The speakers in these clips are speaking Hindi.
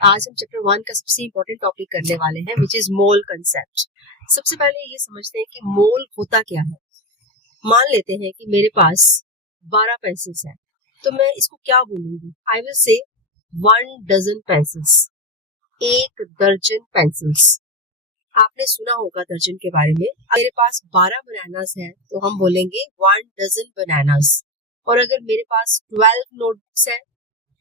आज हम चैप्टर 1 का सबसे इम्पोर्टेंट टॉपिक करने वाले हैं विच इज मोल कंसेप्ट। सबसे पहले ये समझते हैं कि मोल होता क्या है। मान लेते हैं कि मेरे पास 12 पेंसिल्स हैं, तो मैं इसको क्या बोलूंगी? I will say 1 dozen pencils, 1 दर्जन पेंसिल्स। आपने सुना होगा दर्जन के बारे में। मेरे पास 12 बनानास हैं तो हम बोलेंगे 1 डजन बनानास। और अगर मेरे पास 12 नोटबुक्स हैं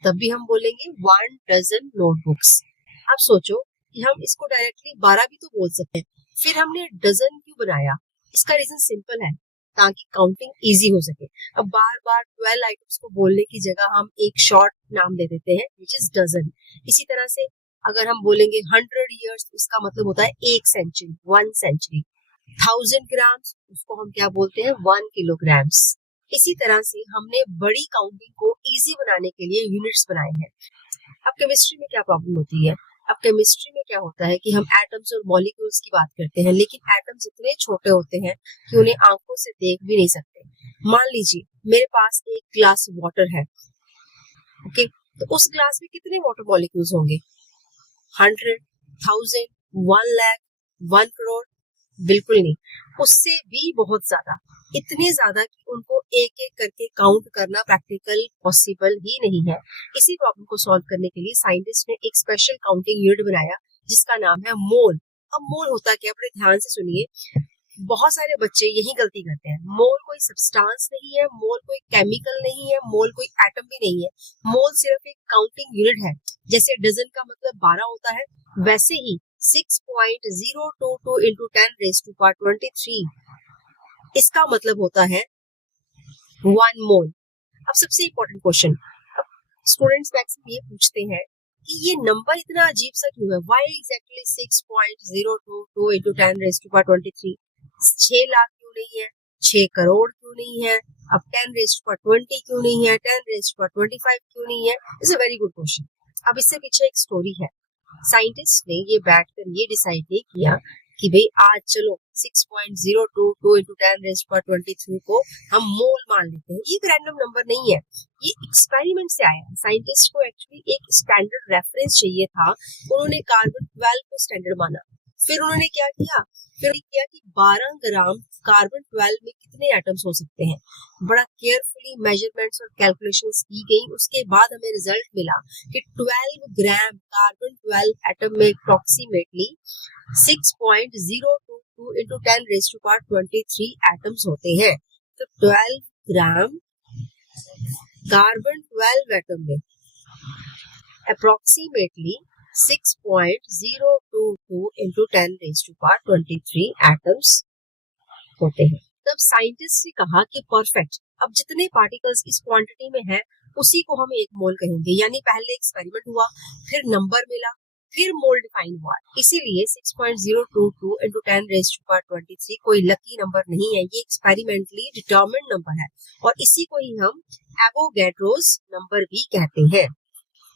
तब भी हम बोलेंगे 1 डजन नोटबुक्स। अब सोचो कि हम इसको डायरेक्टली 12 भी तो बोल सकते हैं, फिर हमने डजन क्यों बनाया? इसका रीजन सिंपल है, ताकि काउंटिंग इजी हो सके। अब बार बार 12 आइटम्स को बोलने की जगह हम एक शॉर्ट नाम दे देते हैं विच इज डजन। इसी तरह से अगर हम बोलेंगे 100 ईयर्स, इसका मतलब होता है 1 सेंचुरी, 1 सेंचुरी। 1000 ग्राम्स, उसको हम क्या बोलते हैं? 1 किलोग्राम्स। इसी तरह से हमने बड़ी काउंटिंग को इजी बनाने के लिए यूनिट्स बनाए हैं। अब केमिस्ट्री में क्या प्रॉब्लम होती है? अब केमिस्ट्री में क्या होता है कि हम एटम्स और मॉलिक्यूल्स की बात करते हैं, लेकिन एटम्स इतने छोटे होते हैं कि उन्हें आंखों से देख भी नहीं सकते। मान लीजिए मेरे पास एक ग्लास वाटर है, ओके, तो उस ग्लास में कितने वाटर मॉलिक्यूल्स होंगे? 100, 1000, 1 लाख, 1 करोड़? बिल्कुल नहीं, उससे भी बहुत ज्यादा। इतने ज्यादा कि उनको एक एक करके काउंट करना प्रैक्टिकल पॉसिबल ही नहीं है। इसी प्रॉब्लम को सॉल्व करने के लिए साइंटिस्ट ने एक स्पेशल काउंटिंग यूनिट बनाया जिसका नाम है मोल। अब मोल होता क्या? बड़े ध्यान से सुनिए। बहुत सारे बच्चे यही गलती करते हैं। मोल कोई सब्सटेंस नहीं है, मोल कोई केमिकल नहीं है, मोल कोई एटम भी नहीं है। मोल सिर्फ एक काउंटिंग यूनिट है। जैसे डजन का मतलब 12 होता है, वैसे ही 6.022 into 10 raised to power 23, इसका मतलब होता है 1 मोल। अब सबसे इम्पोर्टेंट क्वेश्चन, स्टूडेंट्स मैक्सिमम ये पूछते हैं कि ये नंबर इतना अजीब सा क्यों है? Why exactly 6.022 into 10 raised to power 23? 6 lakh क्यों नहीं है? 6 करोड़ क्यों नहीं है? अब 10 raised to power 20 क्यों नहीं है? 10 raised to power 25 क्यों नहीं है? It's a very good question. अब इससे पीछे एक स्टोरी है। साइंटिस्ट ने ये बैठकर ये डिसाइड नहीं किया कि भाई आज चलो 6.022 into 10 raised to power 23 को हम मोल मान लेते हैं। ये एक रैंडम नंबर नहीं है, ये एक्सपेरिमेंट से आया है। साइंटिस्ट को एक्चुअली एक स्टैंडर्ड रेफरेंस चाहिए था। उन्होंने कार्बन 12 को स्टैंडर्ड माना। फिर उन्होंने क्या किया? कि 12 ग्राम कार्बन 12 में कितने एटम्स हो सकते हैं। बड़ा केयरफुली मेजरमेंट्स और कैलकुलेशंस की गई। उसके बाद हमें रिजल्ट मिला कि 12 ग्राम कार्बन 12 एटम में approximately 6.022 into 10 raised to power 23 atoms होते हैं। तो 12 ग्राम कार्बन 12 एटम में approximately 6.022 into 10 raised to power 23 atoms होते हैं। तब साइंटिस्ट ने कहा कि परफेक्ट, अब जितने पार्टिकल्स इस क्वांटिटी में है उसी को हम एक मोल कहेंगे। यानी पहले एक्सपेरिमेंट हुआ, फिर नंबर मिला, फिर मोल डिफाइन हुआ। इसीलिए 6.022 into 10 raised to power 23 कोई लकी नंबर नहीं है, ये एक्सपेरिमेंटली डिटरमिन्ड नंबर है और इसी को ही हम एवोगैड्रोस नंबर भी कहते हैं।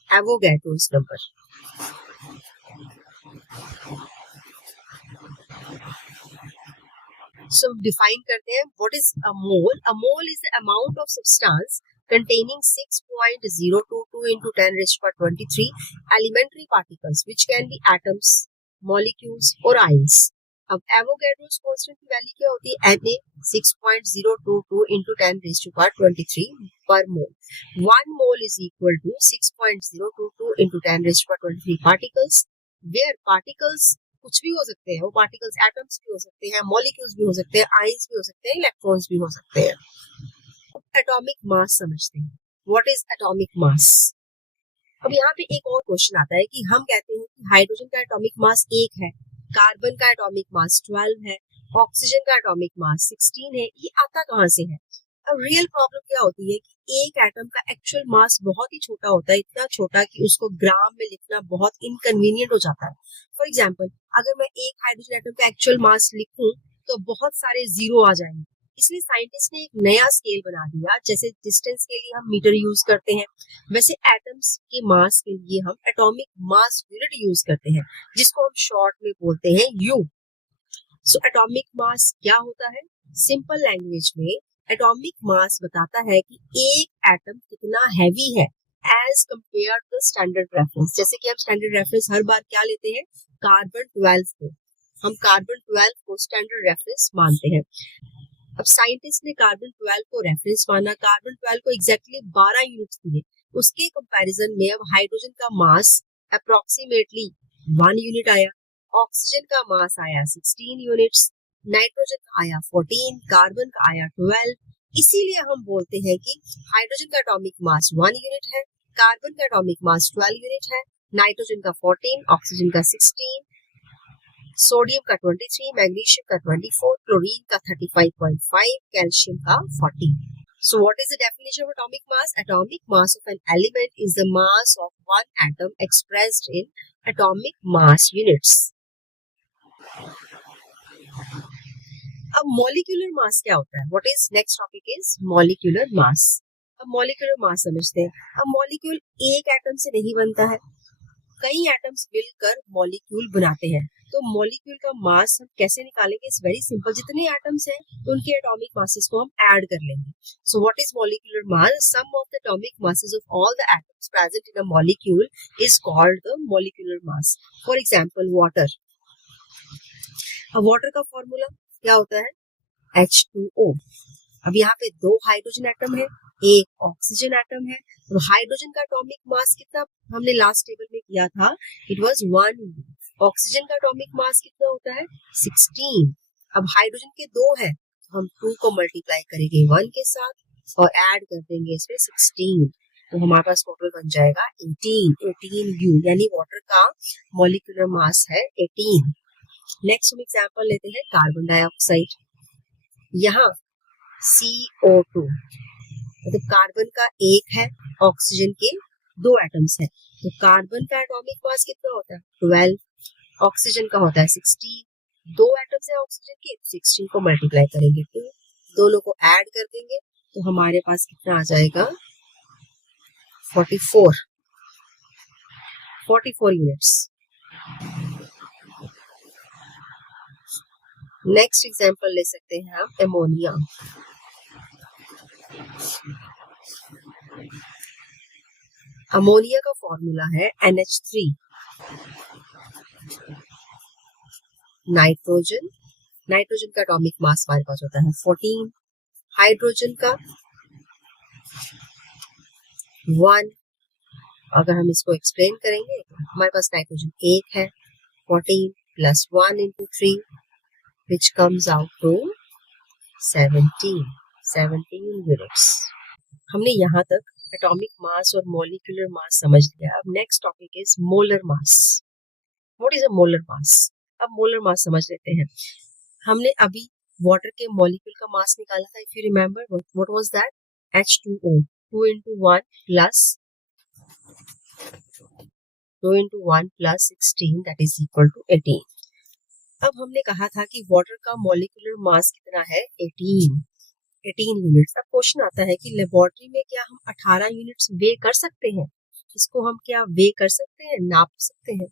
Avogadro's number. सो डिफाइन करते हैं what is a mole. A mole is the amount of substance containing 6.022 into 10 raised to power 23 elementary particles which can be atoms, molecules or ions. अब एवोगैड्रोस कांस्टेंट की वैल्यू क्या होती है? Na 6.022 into 10 raised to power 23 per mole. 1 mole is equal to 6.022 into 10 raised to power 23 particles, where particles कुछ भी हो सकते हैं। वो पार्टिकल्स एटम्स भी हो सकते हैं, मॉलिक्यूल्स भी हो सकते हैं, आयंस भी हो सकते हैं, इलेक्ट्रॉन्स भी हो सकते हैं। एटॉमिक मास समझते हैं। What is atomic mass? अब यहाँ पे एक और क्वेश्चन आता है कि हम कहते हैं कि हाइड्रोजन का एटॉमिक मास 1 है, कार्बन का एटॉमिक मास 12 है, ऑक्सीजन का एटॉमिक मास 16 है। ये आता कहाँ से है? अब रियल प्रॉब्लम क्या होती है कि एक एटम का एक्चुअल मास बहुत ही छोटा होता है, इतना छोटा कि उसको ग्राम में लिखना बहुत इनकन्वीनियंट हो जाता है। फॉर एग्जाम्पल, अगर मैं एक हाइड्रोजन एटम का एक्चुअल मास लिखूं तो बहुत सारे जीरो आ जाएंगे। इसलिए साइंटिस्ट ने एक नया स्केल बना दिया। जैसे डिस्टेंस के लिए हम मीटर यूज करते हैं, वैसे एटम्स के मास के लिए हम एटॉमिक मास यूनिट यूज करते हैं, जिसको हम शॉर्ट में बोलते हैं यू। सो एटॉमिक मास क्या होता है? सिंपल लैंग्वेज में एटॉमिक मास बताता है कि एक एटम कितना हैवी है। As compare to standard reference. जैसे कि हम स्टैंडर्ड रेफरेंस हर बार क्या लेते हैं, कार्बन 12 को, हम कार्बन 12 को स्टैंडर्ड रेफरेंस मानते हैं। अब साइंटिस्ट ने कार्बन 12 को रेफरेंस माना, कार्बन 12 को एग्जैक्टली 12 यूनिट्स दिए। उसके कंपैरिजन में अब हाइड्रोजन का मास अप्रोक्सीमेटली 1 यूनिट आया, ऑक्सीजन का मास आया 16 यूनिट्स, नाइट्रोजन का आया 14, कार्बन का आया 12। इसीलिए हम बोलते हैं कि हाइड्रोजन का एटॉमिक मास 1 यूनिट है, कार्बन का एटॉमिक मास 12 यूनिट है, नाइट्रोजन का 14, ऑक्सीजन का 16, सोडियम का 23, मैग्नीशियम का 24, क्लोरीन का 35.5, कैल्शियम का 40। So what is the definition of atomic mass? Atomic mass of an element is the mass of one atom expressed in atomic mass units. अब मॉलिक्यूलर मास क्या होता है? What is next topic is molecular मास। अब मॉलिक्यूलर मास समझते हैं। अब मॉलिक्यूल एक एटम से नहीं बनता है, कई एटम्स मिलकर मॉलिक्यूल बनाते हैं। तो मॉलिक्यूल का मास हम कैसे निकालेंगे? इट्स वेरी सिंपल, जितने एटम्स हैं उनके एटॉमिक मासेस को हम ऐड कर लेंगे। So what is molecular mass? Sum of the atomic masses of all the atoms present in a molecule is called the molecular mass. For example water. अब वाटर का फॉर्मूला क्या होता है? H2O। अब यहाँ पे 2 हाइड्रोजन एटम है, एक ऑक्सीजन एटम है। तो हाइड्रोजन का एटॉमिक मास कितना हमने लास्ट टेबल में किया था? It was 1। ऑक्सीजन का एटॉमिक मास कितना होता है? 16। अब हाइड्रोजन के 2 है, तो हम 2 को मल्टीप्लाई करेंगे 1 के साथ और ऐड कर देंगे इसमें 16, तो हमारे पास टोटल बन जाएगा 18U, यानी वाटर का मॉलिक्यूलर मास है 18। नेक्स्ट हम एग्जांपल लेते हैं कार्बन डाइऑक्साइड। यहाँ CO2, मतलब कार्बन का 1 है, ऑक्सीजन के 2 एटम्स हैं, तो कार्बन का एटॉमिक मास कितना होता है? 12, ऑक्सीजन का होता है 16, 2 एटम्स है ऑक्सीजन के, 16 को मल्टीप्लाई करेंगे 2, दोनों को ऐड कर देंगे तो हमारे पास कितना आ जाएगा? 44 यूनिट्स। नेक्स्ट एग्जांपल ले सकते हैं हम एमोनिया। अमोनिया का फॉर्मूला है NH3। नाइट्रोजन का एटॉमिक मास हमारे पास होता है 14, हाइड्रोजन का 1। अगर हम इसको एक्सप्लेन करेंगे तो हमारे पास नाइट्रोजन 1 है, 14 plus 1 into 3 which comes out to 17 units. हमने यहाँ तक एटॉमिक मास और मॉलिक्यूलर मास समझ लिया। अब next topic is molar mass. What is a molar mass? अब मोलर मास समझ लेते हैं। हमने अभी वाटर के मॉलिक्यूल का मास निकाला था, if you remember what was that? H2O, 2 into 1 plus 16 that is equal to 18। अब हमने कहा था कि वाटर का मॉलिक्यूलर मास कितना है? 18 यूनिट्स। अब क्वेश्चन आता है कि लेबोरेटरी में क्या हम 18 यूनिट्स वे कर सकते हैं? इसको हम क्या वे कर सकते हैं, नाप सकते हैं?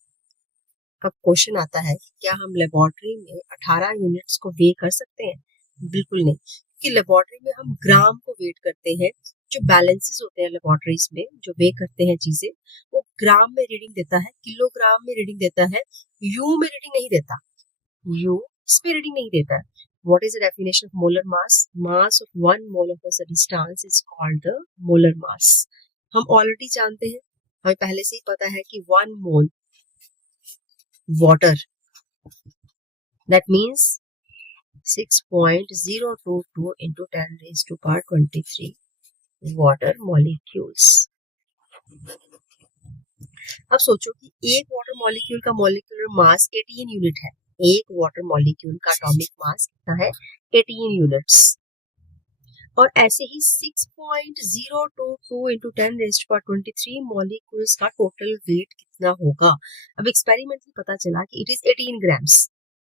अब क्वेश्चन आता है कि क्या हम लेबोरेटरी में 18 यूनिट्स को वे कर सकते हैं? बिल्कुल नहीं, क्योंकि लेबोरेटरी में हम ग्राम को वेट करते हैं। जो बैलेंसेस होते हैं लेबोरेटरीज में, जो वे करते हैं चीजें, वो ग्राम में रीडिंग देता है, किलोग्राम में रीडिंग देता है, यू में रीडिंग नहीं देता। यू इस पे रीडिंग नहीं देता है। What is the definition of molar mass? Mass of 1 mole of a substance is called the molar mass. हम ऑलरेडी जानते हैं, हमें पहले से ही पता है कि 1 मोल water, that means 6.022 into 10 raised to power 23 water molecules। अब सोचो कि एक वाटर मॉलिक्यूल का मॉलिक्यूलर मास 18 यूनिट है। एक वाटर मॉलिक्यूल का एटॉमिक मास कितना है? 18 यूनिट्स। और ऐसे ही 6.022 into 10 raised to 23 मॉलिक्यूल्स का टोटल वेट कितना होगा? अब एक्सपेरिमेंट में पता चला कि इट इज 18 ग्राम्स।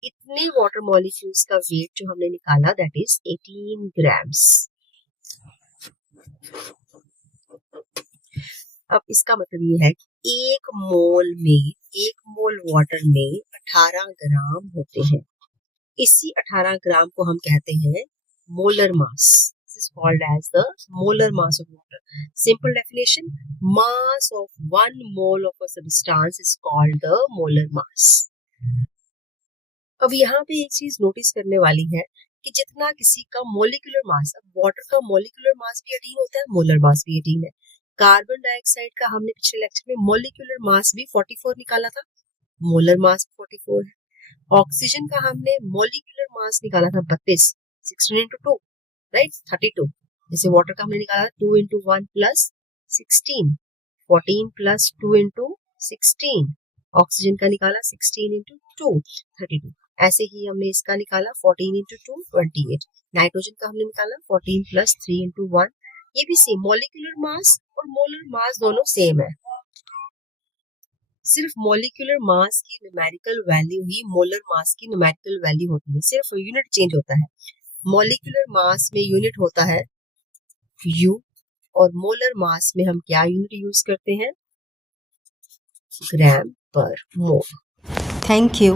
इतने वाटर मॉलिक्यूल्स का वेट जो हमने निकाला, दैट इज 18 ग्राम्स। अब इसका मतलब ये है कि एक मोल वाटर में 18 ग्राम होते हैं। इसी 18 ग्राम को हम कहते हैं molar mass. is called as the molar mass of water. Simple definition, mass of 1 mole of a substance is called the molar mass. अब यहाँ पे एक चीज नोटिस करने वाली है कि जितना किसी का मोलिकुलर मास, अब वाटर का मोलिकुलर मास भी 18 होता है, मोलर मास भी 18 है। कार्बन डाइऑक्साइड का हमने पिछले लेक्चर में मोलिकुलर मास भी 44 निकाला था, मोलर मास 44 है। ऑक्सीजन का हमने मोलिकुलर मास निकाला था 32, 16 into 2, राइट, 32। जैसे वाटर का हमने निकाला 2 into 1 plus 16, 14 plus 2 into 16। Oxygen का निकाला 16 into 2, 32। ऐसे ही हमने इसका निकाला 14 into 2, 28। नाइट्रोजन का हमने निकाला 14 plus 3 into 1। ये भी सेम, मॉलिक्यूलर मास और मोलर मास दोनों सेम है। सिर्फ मॉलिक्यूलर मास की न्यूमेरिकल वैल्यू ही मोलर मास की न्यूमेरिकल वैल्यू होती है, सिर्फ यूनिट चेंज होता है। मॉलिक्यूलर मास में यूनिट होता है U और मोलर मास में हम क्या यूनिट यूज करते हैं, ग्राम पर मोल। Thank you.